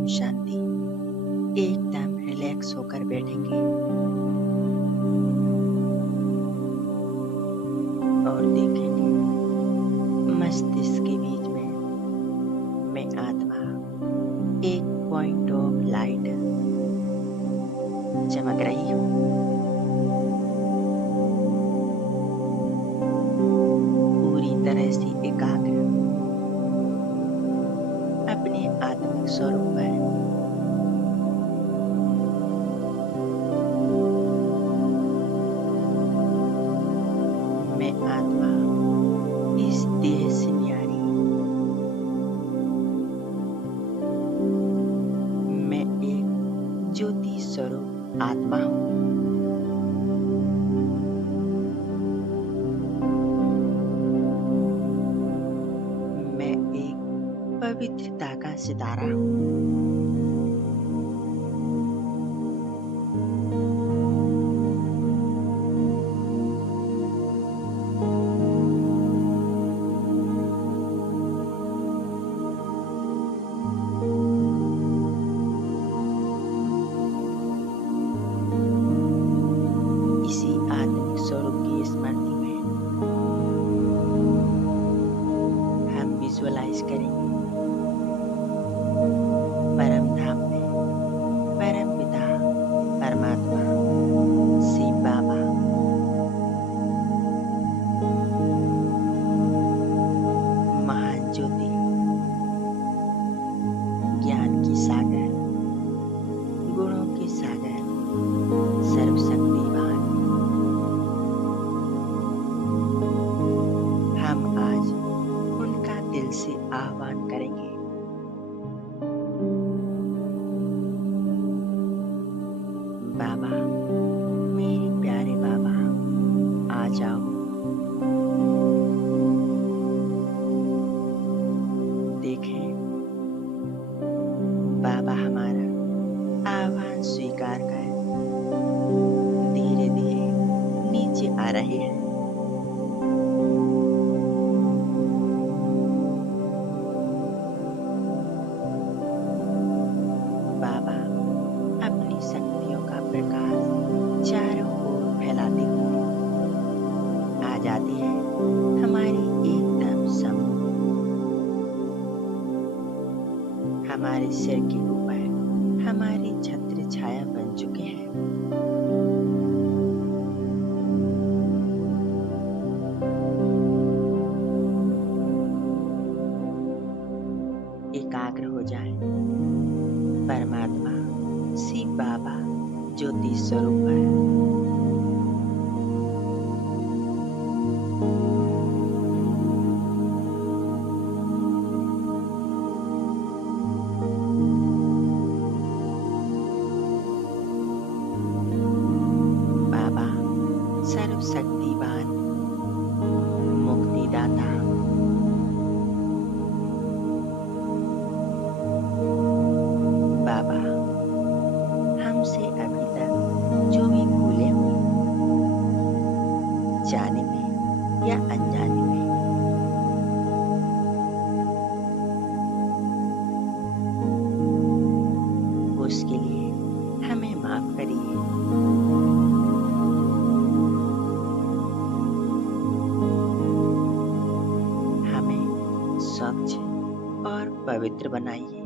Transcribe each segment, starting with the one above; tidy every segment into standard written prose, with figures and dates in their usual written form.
ओम शांति। एकदम रिलैक्स होकर बैठेंगे और देखेंगे मस्तिष्क के बीच में मैं आत्मा एक पॉइंट ऑफ लाइट चमक रही हूँ। पूरी तरह से एकाग्र अपने आत्मिक स्वरूप पर। मैं आत्मा इस देह से न्यारी, मैं एक ज्योति स्वरूप आत्मा हूँ। मैं एक पवित्रता का सितारा हूँ। इसी आत्मिक स्वरूप की स्मृति में हम विजुअलाइज करेंगे परम धाम में परम पिता परमात्मा शिव बाबा महान ज्योति, ज्ञान की सागर, गुणों के सागर, सर्वशक्तिवान। हम आज उनका दिल से आह्वान करेंगे। बाबा, मेरे प्यारे बाबा, आ जाओ। देखें बाबा हमारा आह्वान स्वीकार कर धीरे धीरे नीचे आ रहे हैं। बाबा अपनी शक्तियों का प्रकाश चारों ओर फैलाते हुए आ जाते हैं हमारे एकदम सम्मुख। हमारे सिर के ऊपर हमारी छत्र छाया बन चुके हैं। एकाग्र हो जाए परमात्मा शिव बाबा ज्योति स्वरूप है। बाबा सर्वशक्तिवान मुक्तिदाता, बाबा हमसे अभी तक जो भी भूले हुए जाने में या अनजाने में, उसके लिए हमें माफ करिए। हमें स्वच्छ और पवित्र बनाइए।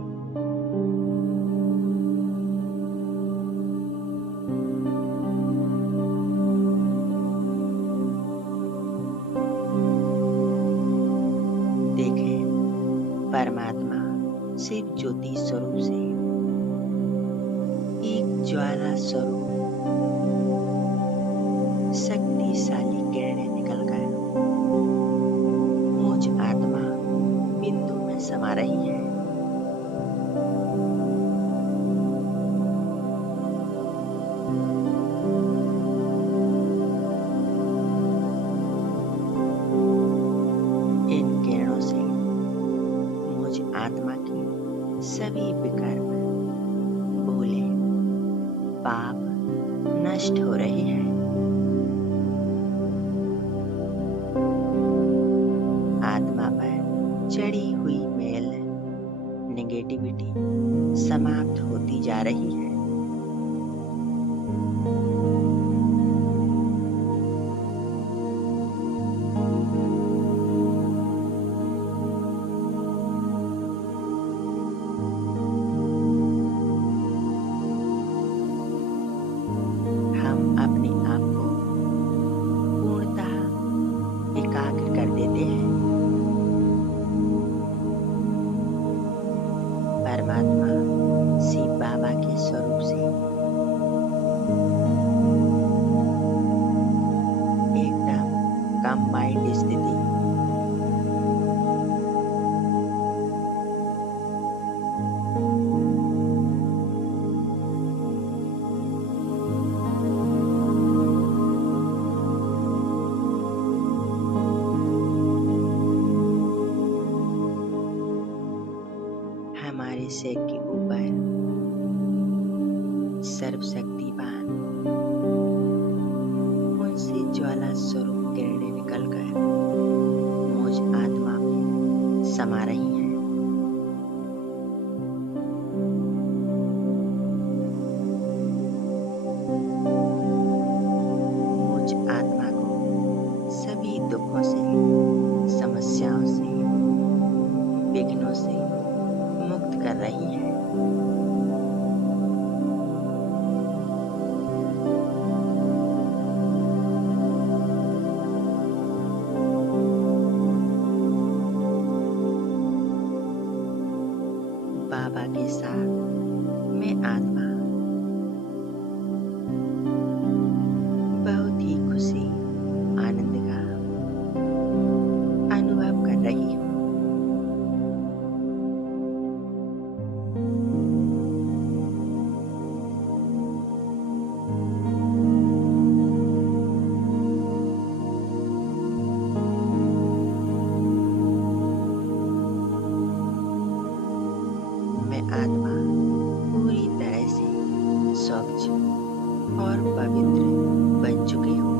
देखें परमात्मा शिव ज्योति स्वरूप से एक ज्वाला स्वरूप शक्तिशाली किरणें निकलकर मुझ आत्मा बिंदु में समा रही है। इन किरणों से मुझ आत्मा की सभी विकर्म, भूले, पाप नष्ट हो रहे हैं। आत्मा पर चढ़ी हुई मेल, नेगेटिव नेगेटिविटी समाप्त होती जा रही है। हम अपने आप को पूर्णतः एकाग्र कर देते हैं। परमात्मा शिव बाबा के स्वरूप से एकदम कंबाइंड स्थिति, हमारे सिर के ऊपर सर्वशक्तिवान उनसे ज्वाला स्वरूप किरणें निकलकर मुझ आत्मा में समा रही हैं। मुझ आत्मा को सभी दुखों से, समस्याओं से, विघ्नों से मुक्त कर रही है। बाबा के साथ मैं आत्मा बहुत ही खुशी, आनंद का अनुभव कर रही हूँ। मैं आत्मा पूरी तरह से स्वच्छ और पवित्र बन चुकी हूँ।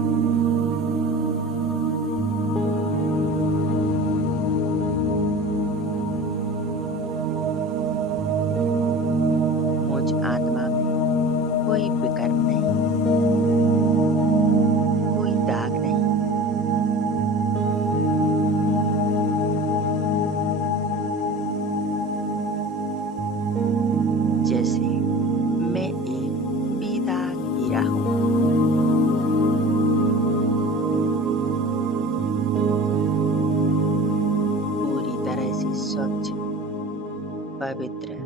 मुझ आत्मा में कोई विकर्म नहीं, कोई दाग नहीं। जैसे मैं एक बेदाग हीरा हूँ। पूरी तरह से स्वच्छ, पवित्र,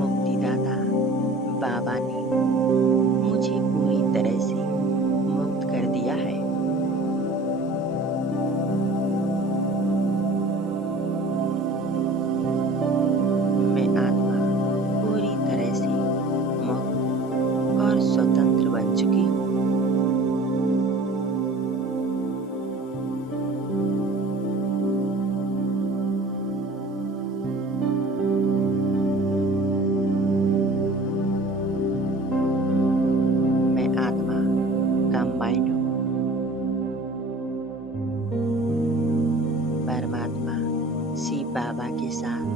मुक्तिदाता बाबा ने मुझे पूरी तरह से मुक्त कर दिया है। मैं आत्मा पूरी तरह से मुक्त और स्वतंत्र बन चुकी हूँ। मैं आत्मा कंबाइंड हूँ। परमात्मा शिव बाबा के साथ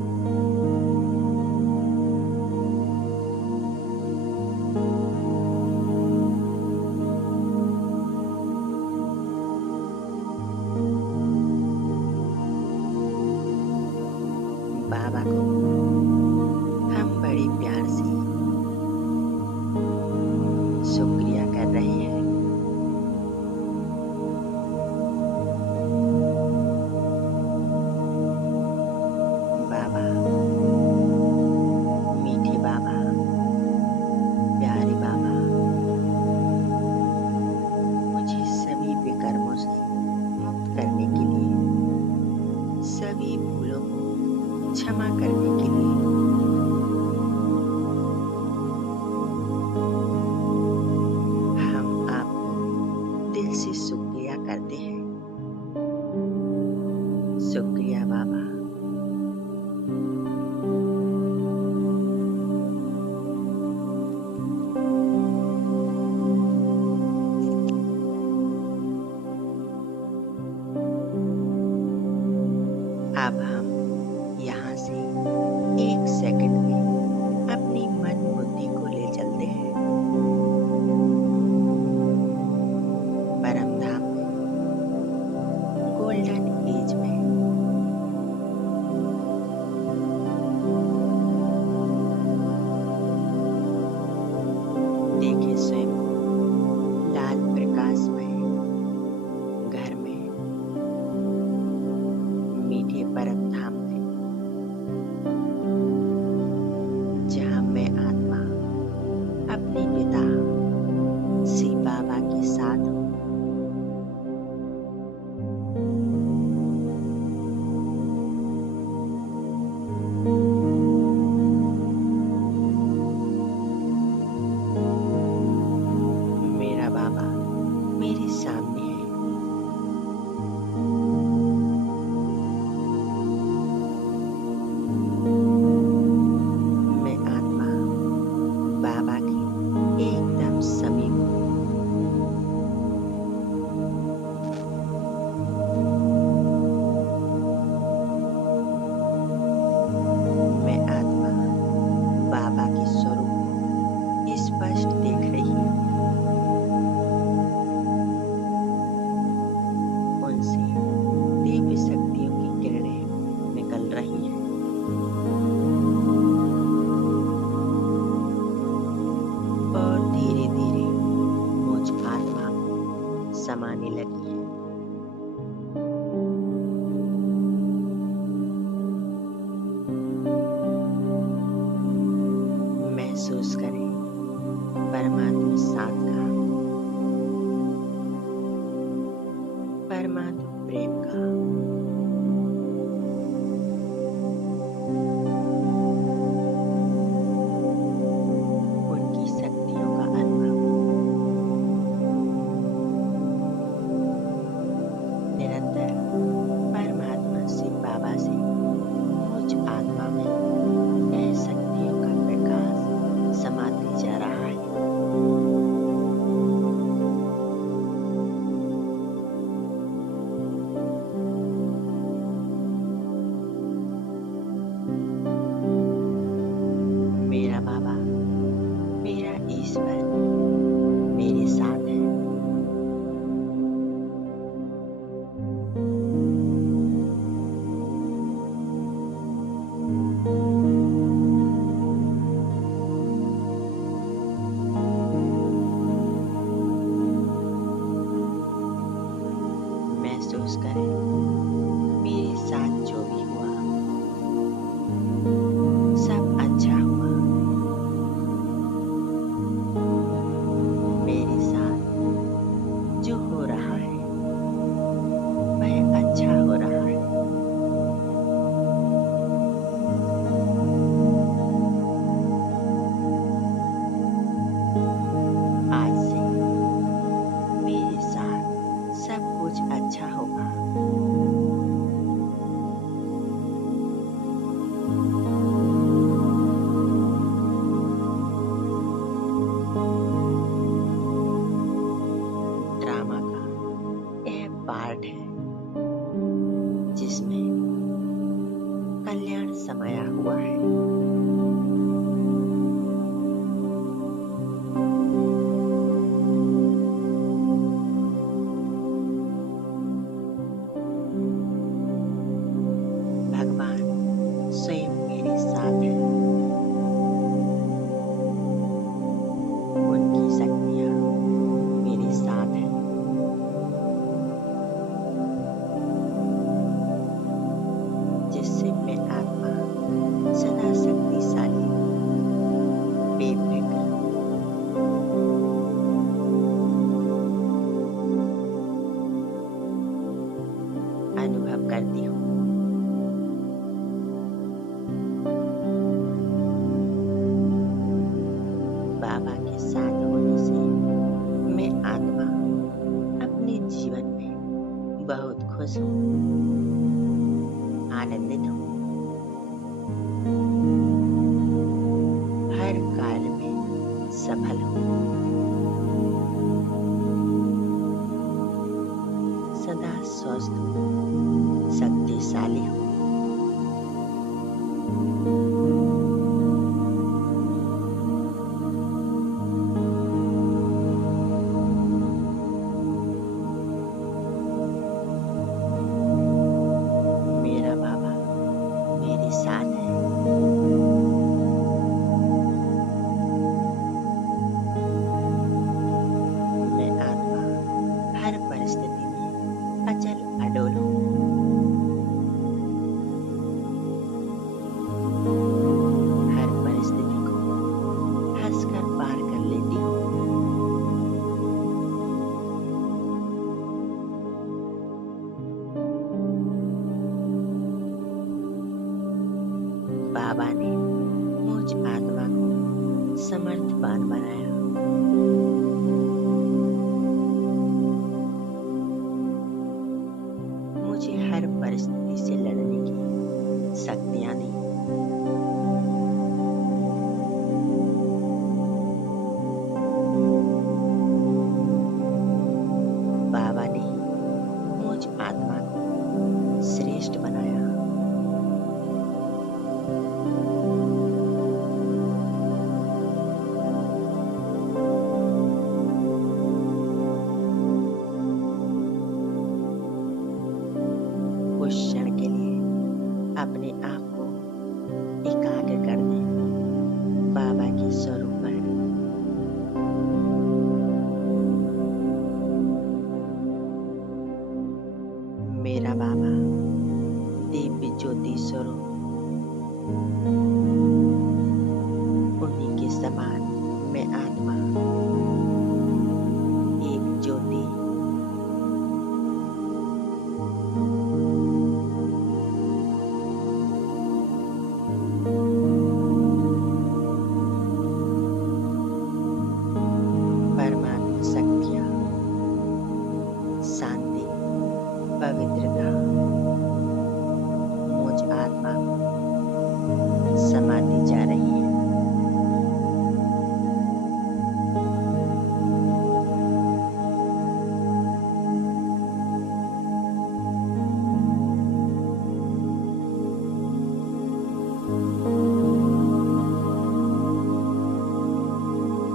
बाबा को हम बड़े प्यार से शुक्रिया कर रहे हैं। बाबा, मीठे बाबा, प्यारे बाबा, मुझे सभी विकर्मों से मुक्त करने के लिए, सभी भूलों को क्षमा करने के शुक्रिया बाबा। अब हम यहाँ से 1 सेकंड में अपनी मन बुद्धि को ले चलते हैं परम धाम में, गोल्डन एज में। देखे स्वयं को लाल प्रकाश में, घर में, मीठे परम धाम में, जहाँ मैं आत्मा अपने पिता शिव बाबा के साथ हूँ। मेरा बाबा मेरे सामने है। मैं आत्मा बाबा की एकदम समीप हूँ। मैं आत्मा बाबा के स्वरूप को स्पष्ट देख रही हूँ। उनसे दिव्य शक्तियों की किरणें निकल रही हैं और धीरे धीरे मुझ आत्मा में समाने लगी है। महसूस करें परमात्मा साथ का, परमात्मा प्रेम का। उनकी शक्तियों का अनुभव निरंतर परमात्मा शिव बाबा से मुझ आत्मा में यह शक्तियों का प्रकाश समाते जा रहा है। मेरा बाबा, मेरा ईश्वर मेरे साथ है। महसूस करें मेरे साथ जो भी हुआ सब अच्छा हुआ। मेरे साथ जो हो रहा है वह अच्छा हो रहा है। आज से मेरे साथ सब कुछ अच्छा होगा। ड्रामा का यह पार्ट है जिसमें कल्याण समाया हुआ है। भगवान स्वयं मेरे साथ है। उनकी शक्तियाँ मेरे साथ हैं। जिससे मैं आत्मा सदा शक्तिशाली, बेफिक्र, अनुभव करती हूँ। बाबा के साथ होने से मैं आत्मा अपने जीवन में बहुत खुश हूँ। आनंदित हूँ। हर कार्य में सफल हूँ। सदा स्वस्थ हूँ, शक्तिशाली हूँ। मेरा बाबा मेरे साथ है। मैं आत्मा हर परिस्थिति में अचल अडोल हूँ। हर परिस्थिति को हंसकर पार कर लेती हूँ। बाबा ने मुझ आत्मा को समर्थवान बनाया। मुझे हर परिस्थिति से लड़ने की शक्तियाँ दी। बाबा ने मुझ आत्मा को श्रेष्ठ बनाया। कुछ क्षण के लिए अपने आप को एकाग्र कर दें बाबा के स्वरूप पर। मेरा बाबा दिव्य ज्योति स्वरूप, उन्हीं के समान मैं आत्मा एक ज्योति। परमात्मा शक्तियाँ, शांति, पवित्रता मुझ आत्मा को समाती जा रही है।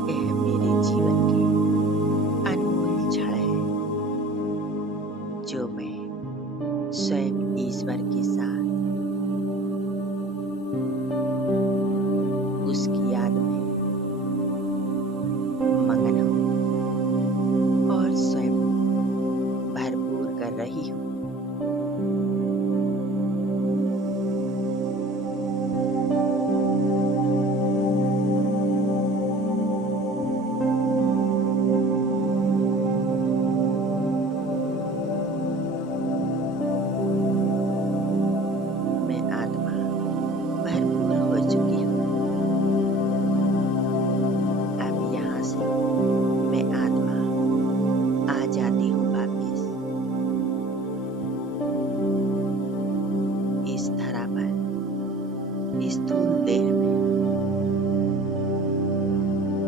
यह मेरे जीवन की अनमोल क्षण है, जो मैं स्वयं ईश्वर के साथ उसकी याद में मगन हूँ और स्वयं भरपूर कर रही हूँ। मैं आत्मा भरपूर हो चुकी हूँ। अब यहाँ से मैं आत्मा आ जाती हूँ वापिस इस धरा पर, स्थूल देह में,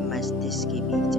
मस्तिष्क के बीच